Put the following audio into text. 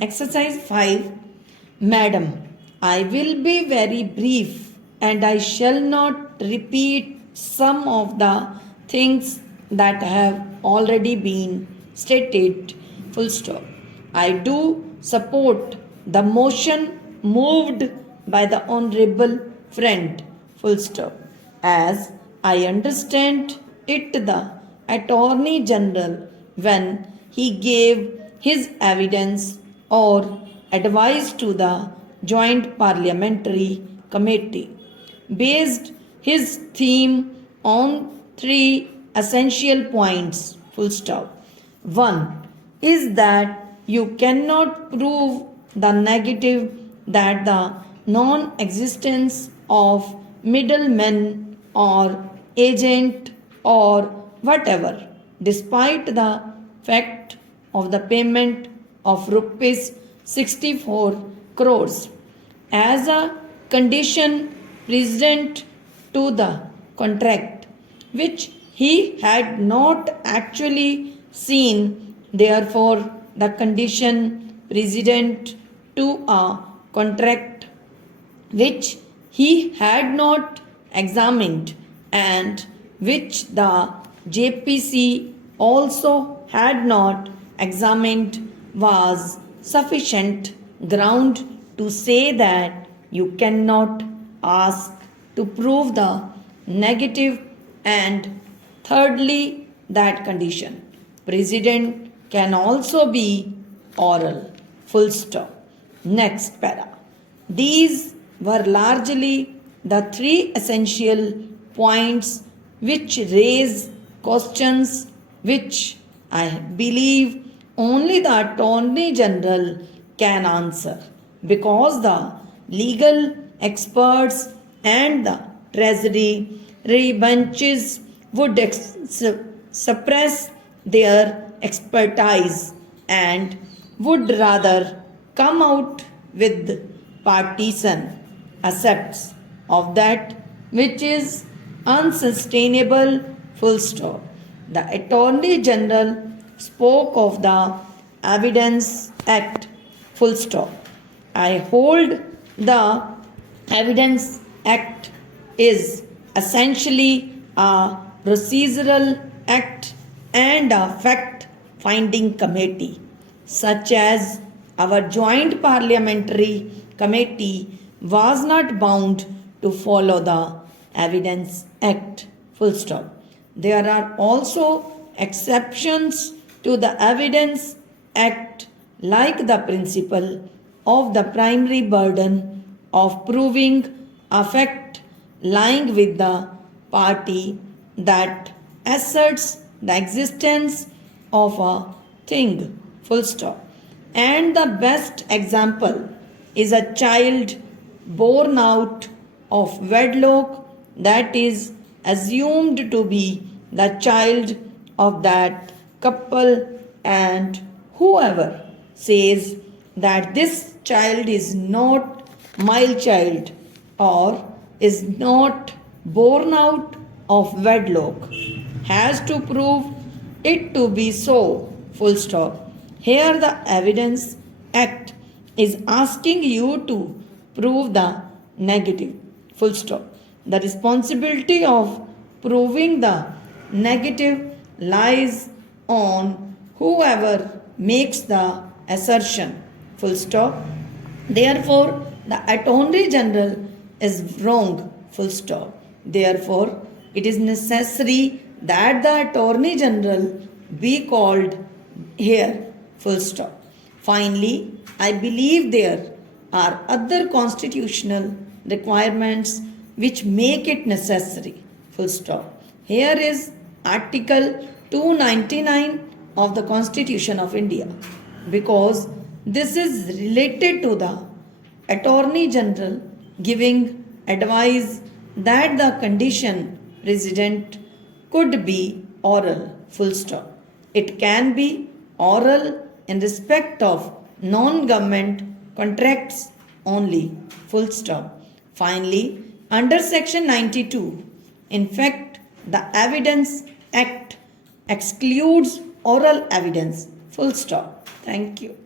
Exercise 5. Madam, I will be very brief and I shall not repeat some of the things that have already been stated. Full stop. I do support the motion moved by the Honorable Friend. Full stop. As I understand it, the Attorney General, when he gave his evidence or advice to the Joint Parliamentary Committee, based his theme on three essential points. Full stop. One is that you cannot prove the negative, that the non existence of middlemen or agent or whatever, despite the fact of the payment of rupees 64 crores as a condition precedent to the contract, which he had not actually seen. Therefore, the condition precedent to a contract which he had not examined and which the JPC also had not examined was sufficient ground to say that you cannot ask to prove the negative. And thirdly, that condition precedent can also be oral. Full stop. Next para. These were largely the three essential points which raise questions which I believe only the Attorney General can answer, because the legal experts and the Treasury benches would suppress their expertise and would rather come out with partisan accepts of that which is unsustainable. Full stop. The Attorney General spoke of the Evidence Act. Full stop. I hold the Evidence Act is essentially a procedural act and a fact finding committee, such as our Joint Parliamentary Committee was not bound to follow the Evidence Act. Full stop. There are also exceptions to the Evidence Act, like the principle of the primary burden of proving a fact lying with the party that asserts the existence of a thing. Full stop. And the best example is a child born out of wedlock that is assumed to be the child of that couple, and whoever says that this child is not my child or is not born out of wedlock has to prove it to be so. Full stop. Here the Evidence Act is asking you to prove the negative. Full stop. The responsibility of proving the negative lies on whoever makes the assertion. Full stop. Therefore, the Attorney General is wrong. Full stop. Therefore, it is necessary that the Attorney General be called here. Full stop. Finally, I believe there are other constitutional requirements which make it necessary. Full stop. Here is Article 299 of the Constitution of India, because this is related to the Attorney General giving advice that the condition precedent could be oral. Full stop. It can be oral in respect of non-government contracts only. Full stop. Finally, under section 92, in fact, the Evidence Act excludes oral evidence. Full stop. Thank you.